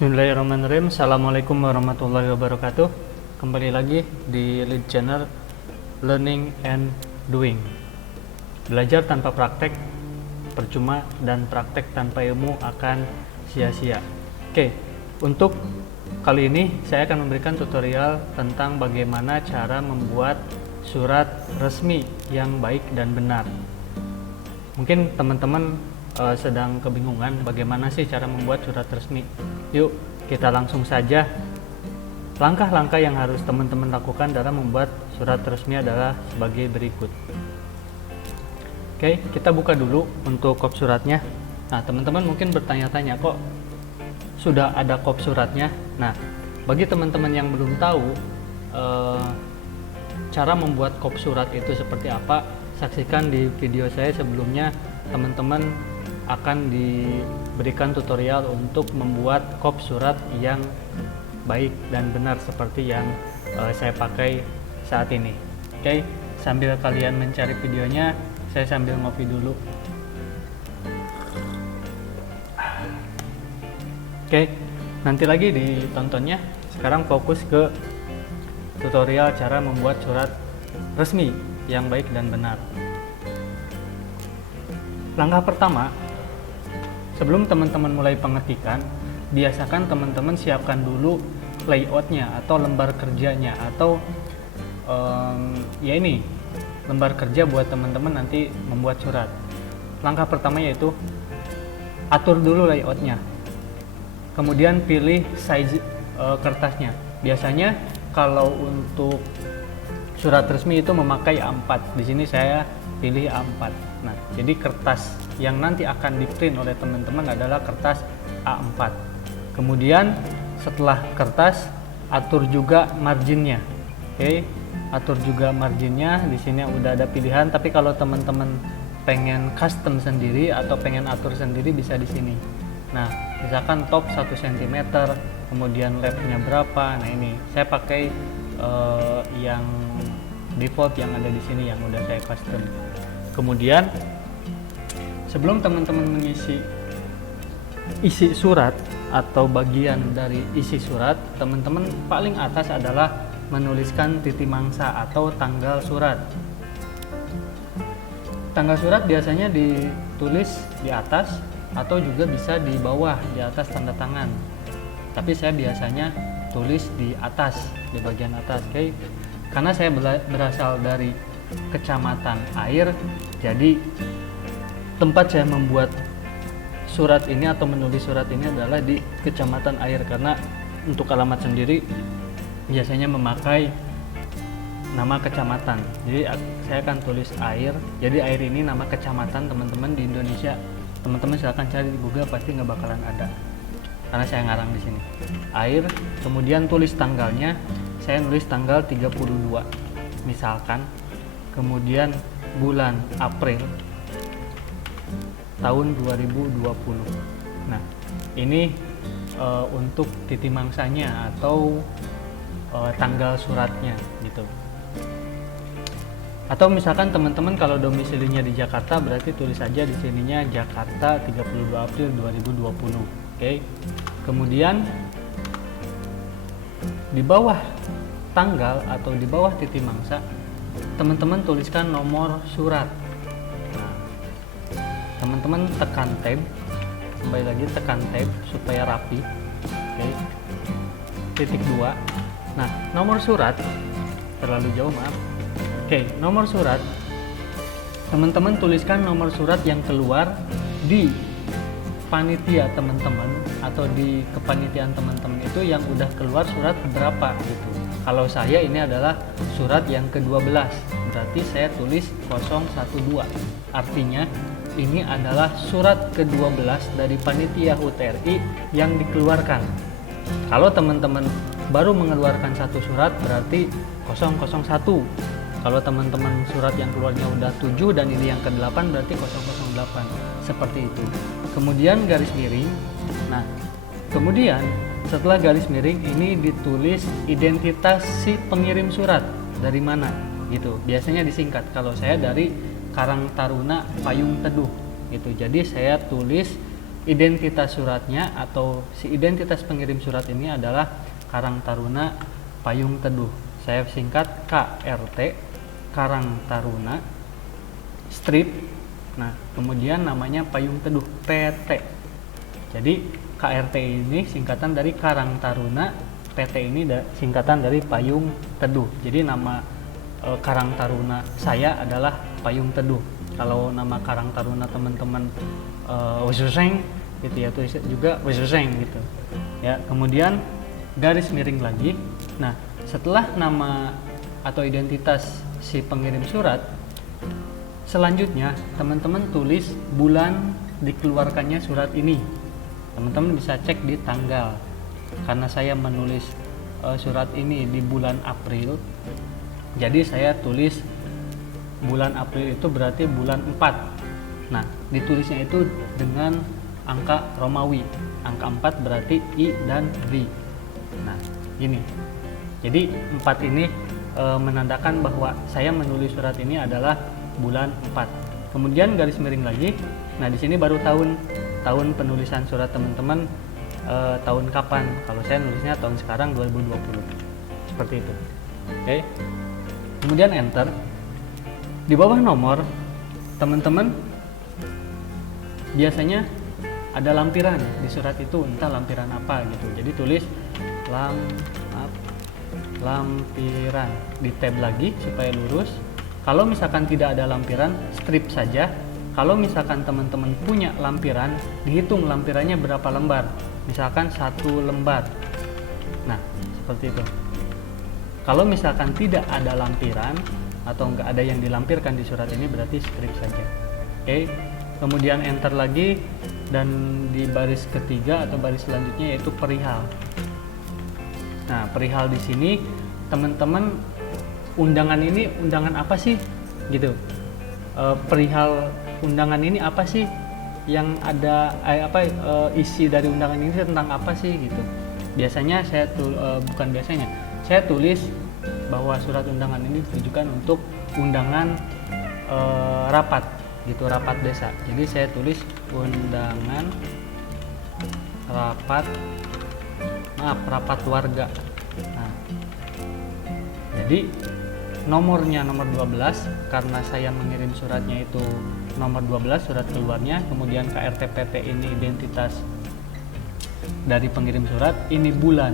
Bismillahirrahmanirrahim. Assalamualaikum warahmatullahi wabarakatuh. Kembali lagi di Lead Channel Learning and Doing. Belajar tanpa praktek percuma dan praktek tanpa ilmu akan sia-sia. Oke, untuk kali ini saya akan memberikan tutorial tentang bagaimana cara membuat surat resmi yang baik dan benar. Mungkin teman-teman sedang kebingungan bagaimana sih cara membuat surat resmi. Yuk kita langsung saja. Langkah-langkah yang harus teman-teman lakukan dalam membuat surat resmi adalah sebagai berikut. Oke, kita buka dulu untuk kop suratnya. Nah, teman-teman mungkin bertanya-tanya, kok sudah ada kop suratnya? Nah, bagi teman-teman yang belum tahu cara membuat kop surat itu seperti apa, saksikan di video saya sebelumnya. Teman-teman akan diberikan tutorial untuk membuat kop surat yang baik dan benar seperti yang saya pakai saat ini. Oke, sambil kalian mencari videonya, saya sambil ngopi dulu. Oke, nanti lagi ditontonnya. Sekarang fokus ke tutorial cara membuat surat resmi yang baik dan benar. Langkah pertama, sebelum teman-teman mulai pengetikan, biasakan teman-teman siapkan dulu layoutnya atau lembar kerjanya, atau ini lembar kerja buat teman-teman nanti membuat surat. Langkah pertama yaitu atur dulu layoutnya, kemudian pilih size kertasnya. Biasanya kalau untuk surat resmi itu memakai A4, di sini saya pilih A4. Nah, jadi kertas yang nanti akan di-print oleh teman-teman adalah kertas A4. Kemudian setelah kertas, atur juga marginnya. Oke, atur juga marginnya. Di sini udah ada pilihan, tapi kalau teman-teman pengen custom sendiri atau pengen atur sendiri bisa di sini. Nah, misalkan top 1 cm, kemudian leftnya berapa. Nah, ini saya pakai yang default yang ada di sini yang udah saya custom. Kemudian sebelum teman-teman mengisi isi surat atau bagian dari isi surat, teman-teman paling atas adalah menuliskan titik mangsa atau tanggal surat. Tanggal surat biasanya ditulis di atas atau juga bisa di bawah di atas tanda tangan. Tapi saya biasanya tulis di atas, di bagian atas. Oke. Karena saya berasal dari Kecamatan Air, jadi tempat saya membuat surat ini atau menulis surat ini adalah di Kecamatan Air, karena untuk alamat sendiri biasanya memakai nama kecamatan. Jadi saya akan tulis Air. Jadi Air ini nama kecamatan teman-teman di Indonesia. Teman-teman silahkan cari di Google, pasti nggak bakalan ada, karena saya ngarang di sini. Air, kemudian tulis tanggalnya. Saya nulis tanggal 32 misalkan. Kemudian bulan April tahun 2020. Nah, ini untuk titik mangsanya atau tanggal suratnya gitu. Atau misalkan teman-teman kalau domisilinya di Jakarta, berarti tulis aja di sininya Jakarta 32 April 2020. Oke. Kemudian di bawah tanggal atau di bawah titik mangsa, teman-teman tuliskan nomor surat. Nah, teman-teman tekan tab, kembali lagi tekan tab supaya rapi. Oke. Titik 2. Nah, nomor surat terlalu jauh, maaf. Oke, nomor surat, teman-teman tuliskan nomor surat yang keluar di panitia teman-teman atau di kepanitiaan teman-teman itu yang udah keluar surat berapa gitu. Kalau saya ini adalah surat yang ke-12, berarti saya tulis 012. Artinya ini adalah surat ke-12 dari panitia HUT RI yang dikeluarkan. Kalau teman-teman baru mengeluarkan satu surat berarti 001. Kalau teman-teman surat yang keluarnya udah 7 dan ini yang ke-8 berarti 008. Seperti itu. Kemudian garis miring. Nah, kemudian setelah garis miring ini ditulis identitas si pengirim surat dari mana gitu. Biasanya disingkat. Kalau saya dari Karang Taruna Payung Teduh gitu. Jadi saya tulis identitas suratnya atau si identitas pengirim surat ini adalah Karang Taruna Payung Teduh. Saya singkat KRT, Karang Taruna strip. Nah, kemudian namanya Payung Teduh PT. Jadi KRT ini singkatan dari Karang Taruna, PT ini singkatan dari Payung Teduh. Jadi nama Karang Taruna saya adalah Payung Teduh. Kalau nama Karang Taruna teman-teman Wesuseng gitu ya, tulis juga Wesuseng gitu. Ya, kemudian garis miring lagi. Nah, setelah nama atau identitas si pengirim surat, selanjutnya teman-teman tulis bulan dikeluarkannya surat ini. Teman-teman bisa cek di tanggal. Karena saya menulis surat ini di bulan April, jadi saya tulis bulan April itu berarti bulan 4. Nah, ditulisnya itu dengan angka Romawi. Angka 4 berarti I dan R. Nah, ini. Jadi 4 ini menandakan bahwa saya menulis surat ini adalah bulan 4. Kemudian garis miring lagi. Nah, di sini baru tahun penulisan surat teman-teman, tahun kapan. Kalau saya nulisnya tahun sekarang 2020. Seperti itu. Oke. Kemudian enter. Di bawah nomor teman-teman biasanya ada lampiran di surat itu, entah lampiran apa gitu. Jadi tulis lampiran, di tab lagi supaya lurus. Kalau misalkan tidak ada lampiran, strip saja. Kalau misalkan teman-teman punya lampiran, dihitung lampirannya berapa lembar. Misalkan 1 lembar. Nah, seperti itu. Kalau misalkan tidak ada lampiran atau nggak ada yang dilampirkan di surat ini, berarti strip saja. Oke. Kemudian enter lagi, dan di baris ketiga atau baris selanjutnya yaitu perihal. Nah, perihal di sini teman-teman, undangan ini undangan apa sih gitu. Perihal undangan ini apa sih yang ada, isi dari undangan ini tentang apa sih gitu. Biasanya saya saya tulis bahwa surat undangan ini ditujukan untuk undangan rapat gitu, rapat desa. Jadi saya tulis undangan rapat warga. Nah, jadi nomornya nomor 12 karena saya mengirim suratnya itu nomor 12 surat keluarnya. Kemudian KRTPT ini identitas dari pengirim surat, ini bulan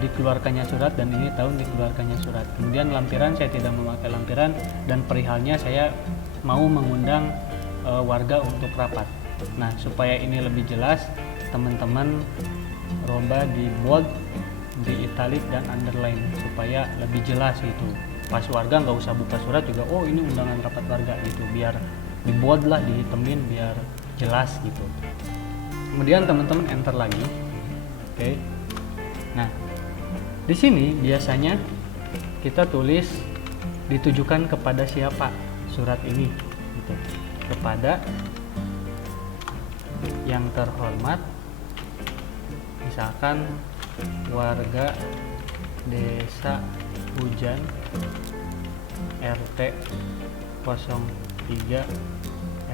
dikeluarkannya surat, dan ini tahun dikeluarkannya surat. Kemudian lampiran saya tidak memakai lampiran, dan perihalnya saya mau mengundang warga untuk rapat. Nah, supaya ini lebih jelas, teman-teman coba di bold, di italic dan underline supaya lebih jelas gitu. Pas warga nggak usah buka surat juga, oh ini undangan rapat warga gitu, biar di bold lah, dihitemin biar jelas gitu. Kemudian teman-teman enter lagi. Oke. Nah, di sini biasanya kita tulis ditujukan kepada siapa surat ini gitu. Kepada yang terhormat, misalkan warga Desa Hujan RT 03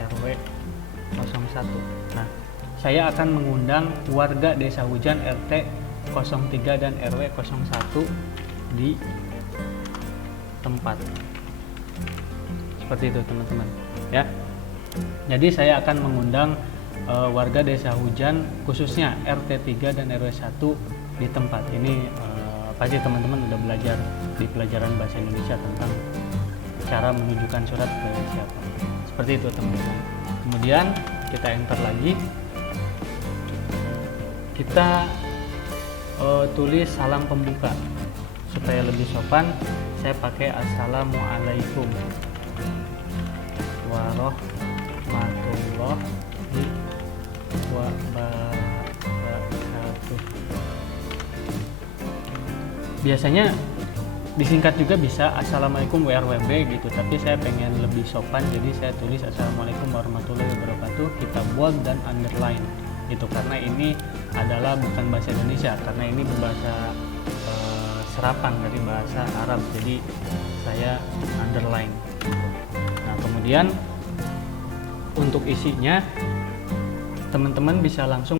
RW 01. Nah, saya akan mengundang warga Desa Hujan RT 03 dan RW 01 di tempat. Seperti itu teman-teman ya. Jadi saya akan mengundang warga Desa Hujan khususnya RT 3 dan RW 1 di tempat. Ini pasti teman-teman udah belajar di pelajaran bahasa Indonesia tentang cara menunjukkan surat ke siapa. Seperti itu teman-teman. Kemudian kita enter lagi. Kita tulis salam pembuka supaya lebih sopan. Saya pakai assalamualaikum warahmatullahi wabarakatuh. Biasanya disingkat juga bisa assalamualaikum WRWB gitu, tapi saya pengen lebih sopan, jadi saya tulis assalamualaikum warahmatullahi wabarakatuh, kita bold dan underline itu, karena ini adalah bukan bahasa Indonesia, karena ini berbahasa serapan dari bahasa Arab, jadi saya underline. Nah, kemudian untuk isinya teman-teman bisa langsung